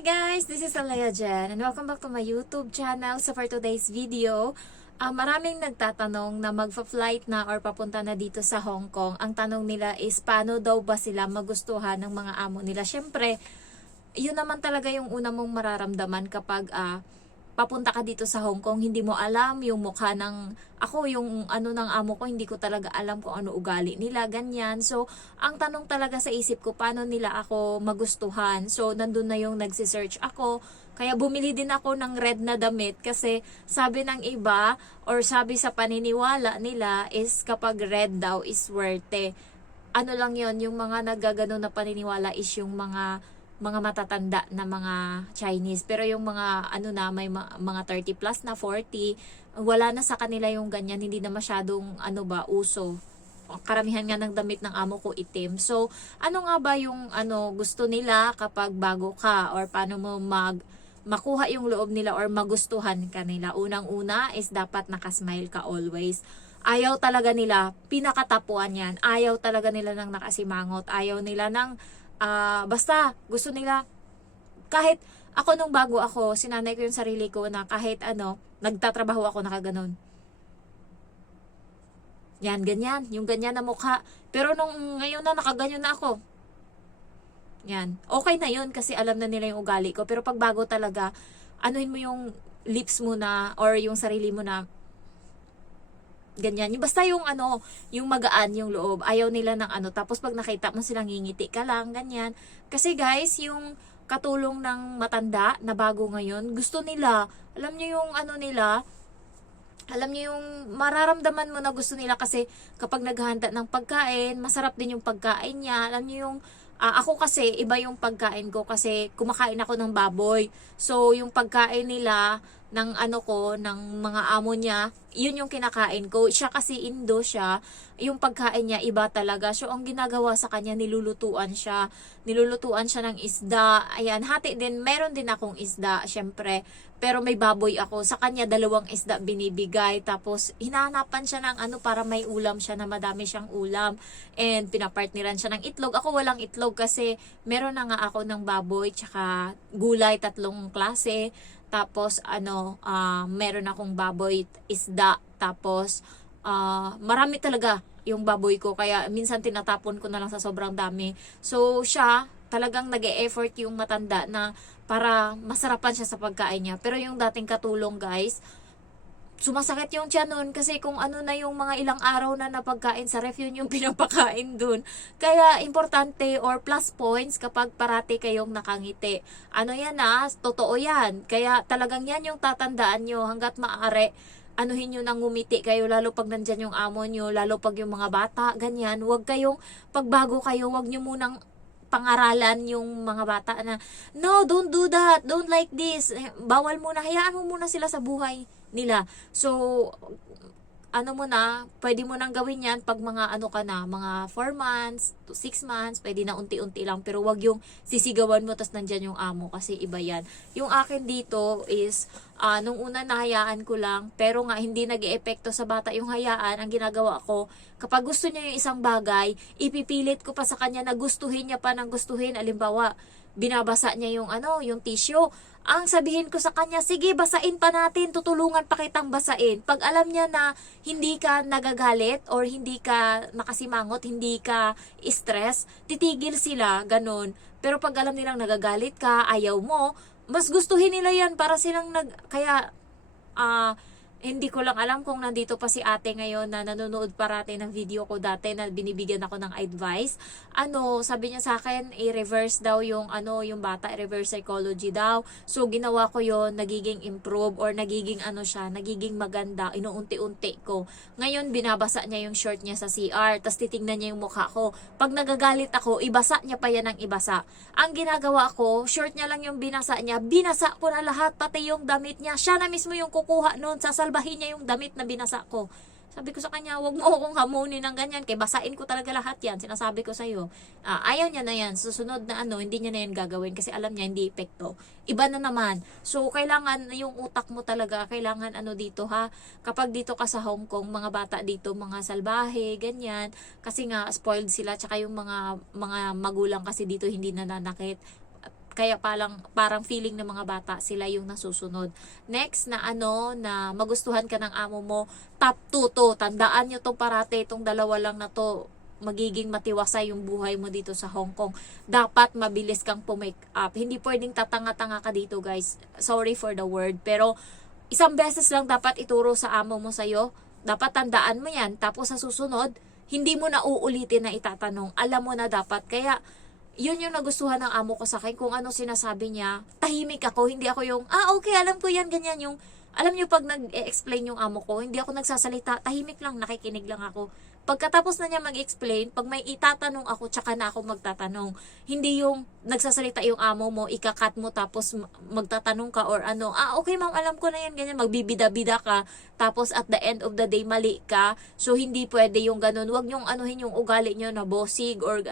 Hi guys! This is Alea Jen and welcome back to my YouTube channel. So for today's video, maraming nagtatanong na magfa-flight na or papunta na dito sa Hong Kong. Ang tanong nila is paano daw ba sila magustuhan ng mga amo nila? Syempre, yun naman talaga yung una mong mararamdaman kapag papunta ka dito sa Hong Kong, hindi mo alam yung mukha ng yung ano ng amo ko, hindi ko talaga alam kung ano ugali nila, ganyan. So, ang tanong talaga sa isip ko, paano nila ako magustuhan? So, nandun na yung nagsisearch ako. Kaya bumili din ako ng red na damit kasi sabi ng iba or sabi sa paniniwala nila is kapag red daw is worth. Ano lang yon, yung mga naggagano na paniniwala is yung mga matatanda na mga Chinese. Pero yung mga na may mga 30 plus na 40, wala na sa kanila yung ganyan, hindi na masyadong uso. Karamihan nga ng damit ng amo ko itim. So, ano nga ba yung gusto nila kapag bago ka or paano mo makuha yung loob nila or magustuhan ka nila? Unang-una is dapat nakasmile ka always. Ayaw talaga nila, pinakatapuan yan, ayaw talaga nila ng nakasimangot, ayaw nila ng basta gusto nila, kahit ako nung bago ako, sinanay ko yung sarili ko na kahit nagtatrabaho ako nakaganon. Yan, ganyan, yung ganyan na mukha. Pero nung ngayon na nakaganyan na ako, yan, okay na yun kasi alam na nila yung ugali ko. Pero pag bago talaga, anuhin mo yung lips mo na or yung sarili mo na ganyan. Basta yung yung magaan yung loob. Ayaw nila ng tapos pag nakita mo silang ngingiti ka lang, ganyan. Kasi guys, yung katulong ng matanda na bago ngayon, gusto nila, alam niyo yung nila, alam niyo yung mararamdaman mo na gusto nila kasi kapag naghahanda ng pagkain, masarap din yung pagkain niya. Alam niyo yung ako kasi, iba yung pagkain ko kasi kumakain ako ng baboy. So, yung pagkain nila, ng ng mga amo niya, yun yung kinakain ko. Siya kasi Indo siya, yung pagkain niya iba talaga. So, ang ginagawa sa kanya, nilulutuan siya. Nilulutuan siya ng isda. Ayan, hati din, meron din akong isda, syempre. Pero may baboy ako. Sa kanya, 2 isda binibigay. Tapos, hinahanapan siya ng para may ulam siya na madami siyang ulam. And, pinapartneran siya ng itlog. Ako walang itlog kasi meron na nga ako ng baboy, tsaka gulay, 3 klase. Tapos, meron akong baboy, isda. Tapos, marami talaga yung baboy ko. Kaya, minsan tinatapon ko na lang sa sobrang dami. So, siya, talagang nag-e-effort yung matanda na para masarapan siya sa pagkain niya. Pero yung dating katulong guys, sumasakit yung tiyan nun kasi kung na yung mga ilang araw na napagkain sa ref, yun yung pinapakain dun. Kaya importante or plus points kapag parati kayong nakangiti. Yan totoo yan. Kaya talagang yan yung tatandaan nyo hanggat maaari. Anuhin nyo nang ngumiti kayo, lalo pag nandyan yung amo nyo, lalo pag yung mga bata, ganyan. Huwag kayong, pagbago kayo, huwag nyo munang pangaralan yung mga bata na, no, don't do that, don't like this, bawal muna, hayaan mo muna sila sa buhay nila. So, pwede mo nang gawin yan pag mga ka na, mga 4 months to 6 months, pwede na unti-unti lang, pero wag yung sisigawan mo tas nandyan yung amo kasi iba yan. Yung akin dito is, nung una nahayaan ko lang, pero nga hindi nag-e-epekto sa bata yung hayaan. Ang ginagawa ko, kapag gusto niya yung isang bagay, ipipilit ko pa sa kanya na gustuhin niya pa ng gustuhin. Alimbawa, binabasa niya yung yung tissue. Ang sabihin ko sa kanya, sige, basain pa natin, tutulungan pa kitang basain. Pag alam niya na hindi ka nagagalit or hindi ka nakasimangot, hindi ka stress, titigil sila, ganun. Pero pag alam nilang nagagalit ka, ayaw mo, mas gustuhin nila yan para silang kaya hindi ko lang alam kung nandito pa si ate ngayon na nanonood parati ng video ko dati na binibigyan ako ng advice. Sabi niya sa akin, i-reverse daw yung yung bata, reverse psychology daw. So ginawa ko yon, nagiging improve or nagiging siya, nagiging maganda, inuunti-unti ko. Ngayon binabasa niya yung short niya sa CR, tas titingnan niya yung mukha ko. Pag nagagalit ako, ibasa niya pa yan ng ibasa. Ang ginagawa ko, short niya lang yung binasa niya, binasa ko na lahat, pati yung damit niya. Siya na mismo yung kukuha noon, sasalbahin niya yung damit na binasa ko. Sabi ko sa kanya, wag mo akong hamunin ng ganyan, kaya basain ko talaga lahat yan, sinasabi ko sa'yo. Ayaw niya na yan, susunod na hindi niya na yan gagawin kasi alam niya hindi epekto. Iba na naman. So, kailangan yung utak mo talaga, kailangan dito ha, kapag dito ka sa Hong Kong, mga bata dito, mga salbahe, ganyan, kasi nga spoiled sila, tsaka yung mga magulang kasi dito hindi nananakit. Kaya parang feeling ng mga bata sila yung nasusunod. Next na na magustuhan ka ng amo mo, top 2 to. Tandaan nyo to parate, itong dalawa lang na to, magiging matiwasay yung buhay mo dito sa Hong Kong. Dapat mabilis kang pumake up. Hindi pwedeng tatanga-tanga ka dito, guys. Sorry for the word. Pero isang beses lang dapat ituro sa amo mo sa'yo. Dapat tandaan mo yan. Tapos sa susunod, hindi mo na uulitin na itatanong. Alam mo na dapat. Kaya yun yung nagustuhan ng amo ko sa akin. Kung ano sinasabi niya, tahimik ako. Hindi ako yung, okay, alam ko yan, ganyan yung, alam niyo pag nag-explain yung amo ko, hindi ako nagsasalita, tahimik lang, nakikinig lang ako. Pagkatapos na niya mag-explain, pag may itatanong ako, tsaka na ako magtatanong. Hindi yung nagsasalita yung amo mo, ikakat mo, tapos magtatanong ka or okay ma'am, alam ko na yan, ganyan, magbibida-bida ka, tapos at the end of the day, mali ka. So, hindi pwede yung ganun. Huwag yung anuhin yung ugali nyo na bossig or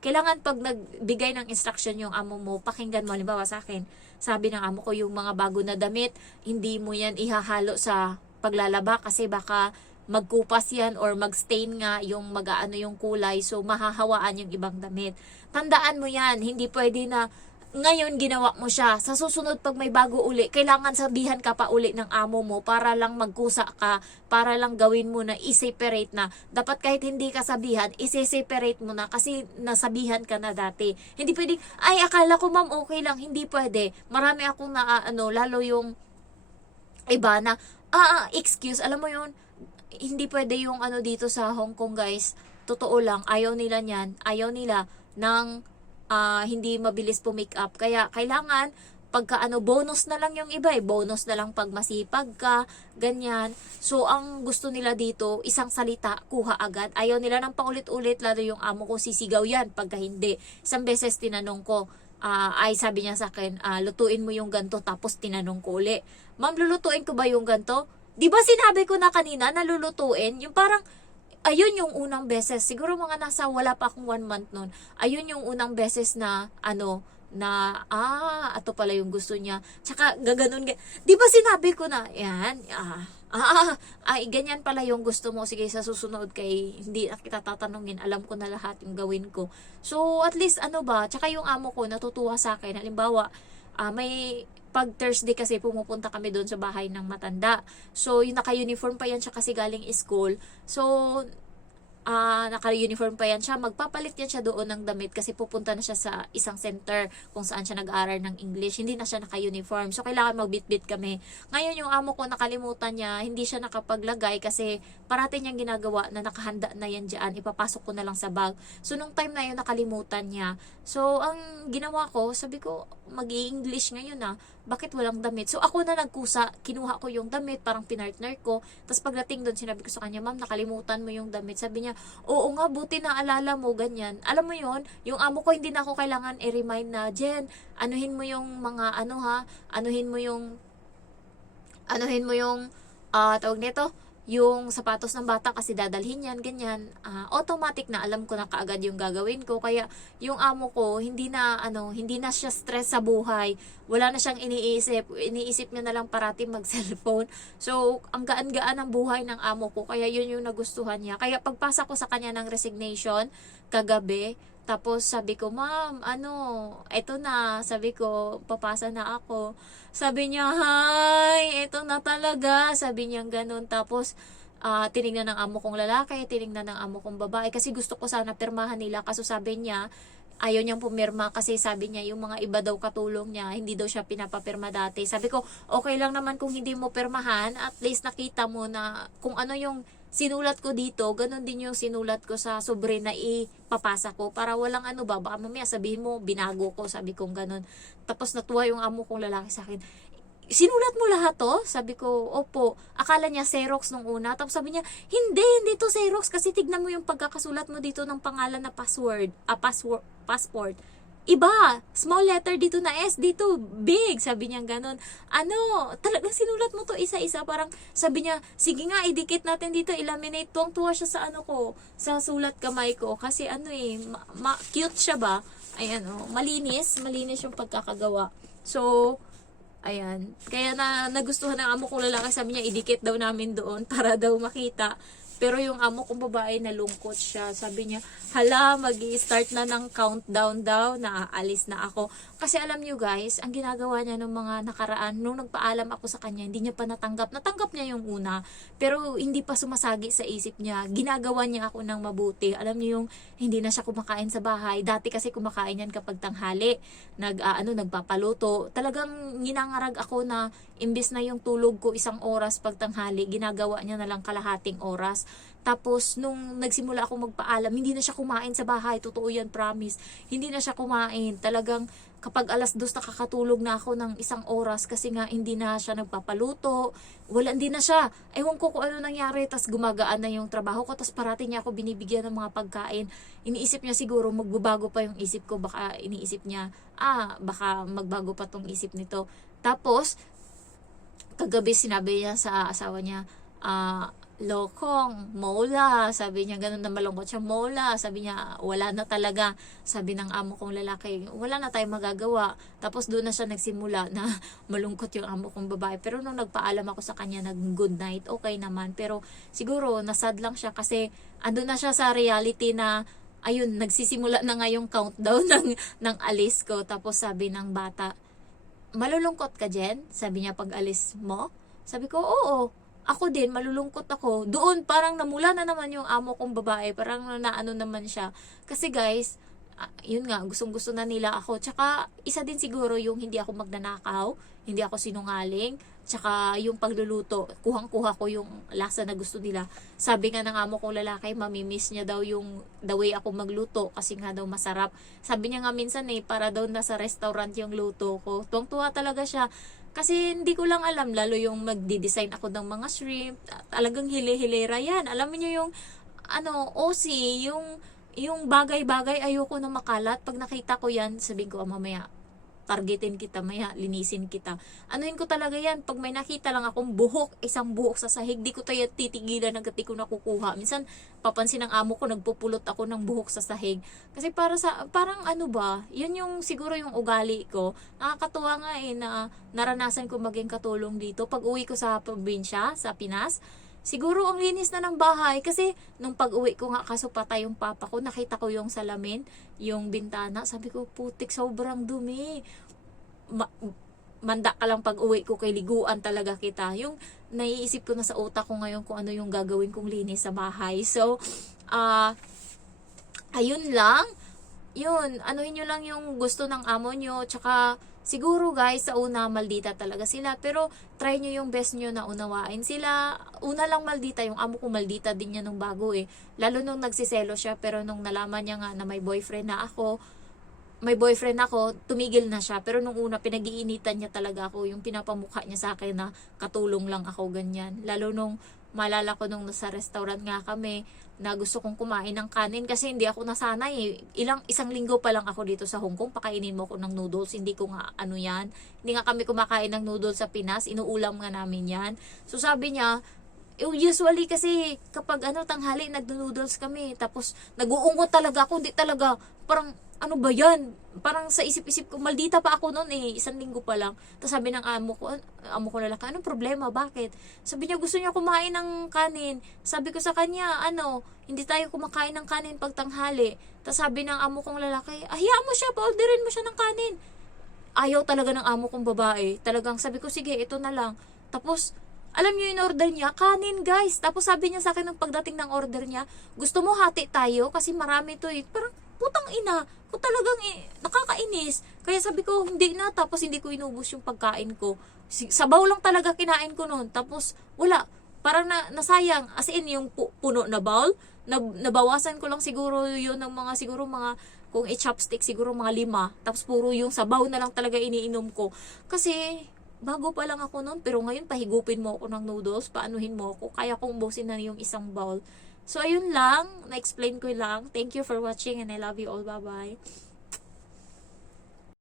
Kailangan pag nagbigay ng instruction yung amo mo, pakinggan mo. Halimbawa sa akin, sabi ng amo ko, yung mga bago na damit, hindi mo yan ihahalo sa paglalaba kasi baka magkupas yan or mag-stain nga yung yung kulay, so mahahawaan yung ibang damit. Tandaan mo yan, hindi pwede na ngayon ginawa mo siya, sa susunod pag may bago uli, kailangan sabihan ka pa uli ng amo mo para lang magkusa ka, para lang gawin mo na i-separate na. Dapat kahit hindi ka sabihan, i-separate mo na kasi nasabihan ka na dati. Hindi pwede, ay akala ko ma'am okay lang, hindi pwede. Marami akong lalo yung iba na, excuse, alam mo yun, hindi pwede yung dito sa Hong Kong, guys. Totoo lang, ayaw nila niyan. Ayaw nila ng hindi mabilis make up. Kaya kailangan pagka bonus na lang yung iba bonus na lang pag masipag ka, ganyan. So ang gusto nila dito, isang salita, kuha agad. Ayaw nila ng paulit-ulit, lalo yung amo ko sisigaw yan pagka hindi. Isang beses tinanong ko, sabi niya sa akin, lutuin mo yung ganto, tapos tinanong ko uli, ma'am, lulutuin ko ba yung ganto? Di ba sinabi ko na kanina na lulutuin? Yung parang, ayun yung unang beses. Siguro mga wala pa akong 1 month nun. Ayun yung unang beses na, ato pala yung gusto niya. Tsaka, gaganon. Di ba sinabi ko na, yan, ganyan pala yung gusto mo. Sige, sa susunod kay, hindi na kita tatanungin. Alam ko na lahat yung gawin ko. So, at least, tsaka yung amo ko, natutuwa sa akin. Halimbawa, pag Thursday kasi pumupunta kami doon sa bahay ng matanda. So, yung naka-uniform pa yan siya kasi galing school. So, naka-uniform pa yan siya. Magpapalit yan siya doon ng damit kasi pupunta na siya sa isang center kung saan siya nag-aaral ng English. Hindi na siya naka-uniform. So, kailangan magbitbit kami. Ngayon, yung amo ko nakalimutan niya, hindi siya nakapaglagay kasi parati niyang ginagawa na nakahanda na yan dyan. Ipapasok ko na lang sa bag. So, nung time na yun, nakalimutan niya. So, ang ginawa ko, sabi ko, mag-i-English ngayon bakit walang damit? So, ako na nagkusa, kinuha ko yung damit, parang pinartner ko. Tapos pagdating doon, sinabi ko sa kanya, ma'am, nakalimutan mo yung damit. Sabi niya, oo nga, buti na alala mo, ganyan. Alam mo yon, yung amo ko, hindi na ako kailangan i-remind na, Jen, anuhin mo yung mga, anuhin mo yung, tawag nito, yung sapatos ng bata kasi dadalhin yan, ganyan. Automatic na alam ko na kaagad yung gagawin ko. Kaya yung amo ko, hindi na siya stress sa buhay. Wala na siyang iniisip. Iniisip niya na lang parati mag-cellphone. So, ang gaan-gaan ng buhay ng amo ko. Kaya yun yung nagustuhan niya. Kaya pagpasa ko sa kanya ng resignation, kagabi, tapos sabi ko, ma'am, eto na. Sabi ko, papasa na ako. Sabi niya, hi, eto na talaga. Sabi niya ganun. Tapos, tinignan ng amo kong lalaki, tinignan ng amo kong babae. Kasi gusto ko sana pirmahan nila. Kaso sabi niya, ayaw niyang pumirma kasi sabi niya, yung mga iba daw katulong niya, hindi daw siya pinapapirma dati. Sabi ko, okay lang naman kung hindi mo pirmahan. At least nakita mo na kung ano yung sinulat ko dito, ganun din yung sinulat ko sa sobre na ipapasa ko para walang baka mamaya sabihin mo, binago ko, sabi kong ganun. Tapos natuwa yung amo kong lalaki sa akin, sinulat mo lahat to? Sabi ko, opo. Akala niya Xerox nung una. Tapos sabi niya, hindi to Xerox kasi tignan mo yung pagkakasulat mo dito ng pangalan na passport. Iba, small letter dito na S, dito big, sabi niya ganun. Talagang sinulat mo to isa-isa, parang sabi niya, sige nga, idikit natin dito, ilaminate. Tuwang-tuwa siya sa sa sulat kamay ko, kasi cute siya ba? Ayan malinis yung pagkakagawa. So, ayan, kaya nagustuhan ng amo kong lalaki, sabi niya, idikit daw namin doon para daw makita Pero yung amo kong babae, nalungkot siya. Sabi niya, hala, mag-i-start na ng countdown daw, na aalis na ako. Kasi alam niyo guys, ang ginagawa niya nung mga nakaraan, nung nagpaalam ako sa kanya, hindi niya pa natanggap. Natanggap niya yung una, pero hindi pa sumasagi sa isip niya. Ginagawa niya ako ng mabuti. Alam niyo yung hindi na siya kumakain sa bahay. Dati kasi kumakain yan kapag tanghali. Nagpapaluto. Talagang ginangarag ako na imbes na yung tulog ko 1 oras pag tanghali, ginagawa niya na lang kalahating oras. Tapos, nung nagsimula ako magpaalam, hindi na siya kumain sa bahay. Totoo yan, promise. Hindi na siya kumain. Talagang, kapag 2:00 nakakatulog na ako ng 1 oras kasi nga hindi na siya nagpapaluto. Hindi na siya. Ewan ko kung ano nangyari. Tas gumagaan na yung trabaho ko. Tas parati niya ako binibigyan ng mga pagkain. Iniisip niya siguro magbabago pa yung isip ko. Baka iniisip niya, baka magbago pa tong isip nito. Tapos, kagabi sinabi niya sa asawa niya, lokong, mola, sabi niya, ganun na malungkot siya, mola, sabi niya, wala na talaga, sabi ng amo kong lalaki, wala na tayong magagawa. Tapos doon na siya nagsimula na malungkot yung amo kong babae. Pero nung nagpaalam ako sa kanya, nag good night, okay naman. Pero siguro, nasad lang siya kasi andun na siya sa reality na, ayun, nagsisimula na nga yung countdown ng alis ko. Tapos sabi ng bata, malulungkot ka, Jen? Sabi niya, pag alis mo? Sabi ko, oo. Ako din, malulungkot ako. Doon, parang namula na naman yung amo kong babae. Parang naano naman siya. Kasi guys, yun nga, gustong-gusto na nila ako. Tsaka, isa din siguro yung hindi ako magnanakaw, hindi ako sinungaling. Tsaka, yung pagluluto, kuhang-kuha ko yung lasa na gusto nila. Sabi nga ng amo kong lalaki, mamimiss niya daw yung the way ako magluto kasi nga daw masarap. Sabi niya nga minsan para daw nasa restaurant yung luto ko. Tuwang-tuwa talaga siya. Kasi hindi ko lang alam, lalo yung magdi-design ako ng mga shrimp, talagang hile-hilera yan. Alam niyo yung, OC, yung bagay-bagay, ayoko na makalat. Pag nakita ko yan, sabihin ko, mamaya, targetin kita, maya, linisin kita. Anuhin ko talaga yan, pag may nakita lang akong buhok, isang buhok sa sahig, di ko tayo titigilan hanggat di ko nakukuha. Minsan, papansin ng amo ko, nagpupulot ako ng buhok sa sahig. Kasi parang yun yung siguro yung ugali ko. Nakakatuwa nga na naranasan ko maging katulong dito. Pag uwi ko sa probinsya, sa Pinas, siguro ang linis na ng bahay kasi nung pag-uwi ko nga kaso patay yung papa ko, nakita ko yung salamin, yung bintana, sabi ko putik, sobrang dumi. Manda ka lang pag-uwi ko kay liguan talaga kita. Yung naiisip ko na sa utak ko ngayon kung ano yung gagawin kong linis sa bahay. So, ayun lang. Yun, anuhin nyo lang yung gusto ng amo nyo. Tsaka, siguro guys, sa una, maldita talaga sila. Pero, try nyo yung best nyo na unawain sila. Una lang maldita, yung amo ko maldita din niya nung bago eh. Lalo nung nagsiselo siya, pero nung nalaman niya nga na may boyfriend ako, tumigil na siya. Pero nung una, pinag-iinitan niya talaga ako. Yung pinapamukha niya sa akin na katulong lang ako, ganyan. Lalo nung malala ko nung nasa restaurant nga kami, na gusto kong kumain ng kanin kasi hindi ako nasanay eh. Isang linggo pa lang ako dito sa Hong Kong, pakainin mo ko ng noodles, hindi ko nga yan. Hindi nga kami kumakain ng noodles sa Pinas, inuulam nga namin yan. So sabi niya, usually kasi kapag tanghali nagno-noodles kami, tapos nag-uungot talaga ako, hindi talaga, parang ano ba yan? Parang sa isip-isip ko, maldita pa ako noon eh, 1 linggo pa lang. Tapos sabi ng amo ko lalaki, anong problema, bakit? Sabi niya, gusto niya kumain ng kanin. Sabi ko sa kanya, hindi tayo kumakain ng kanin pag tanghali. Tapos sabi ng amo kong lalaki, hayaan mo siya, pa-orderin mo siya ng kanin. Ayaw talaga ng amo kong babae. Talagang sabi ko, sige, ito na lang. Tapos, alam niyo yung order niya, kanin guys. Tapos sabi niya sa akin ng pagdating ng order niya, gusto mo hati tayo kasi marami to eh. Parang, putang ina, kung talagang nakakainis. Kaya sabi ko, hindi na. Tapos hindi ko inubos yung pagkain ko. Sabaw lang talaga kinain ko noon. Tapos wala. Parang nasayang. As in, yung puno na bowl, nabawasan ko lang siguro yun ng mga, kung i-chopstick, siguro mga 5. Tapos puro yung sabaw na lang talaga iniinom ko. Kasi, bago pa lang ako noon. Pero ngayon, pahigupin mo ako ng noodles, paanuhin mo ako. Kaya kong ubusin na yung isang bowl. So, ayun lang. Na-explain ko lang. Thank you for watching and I love you all. Bye-bye.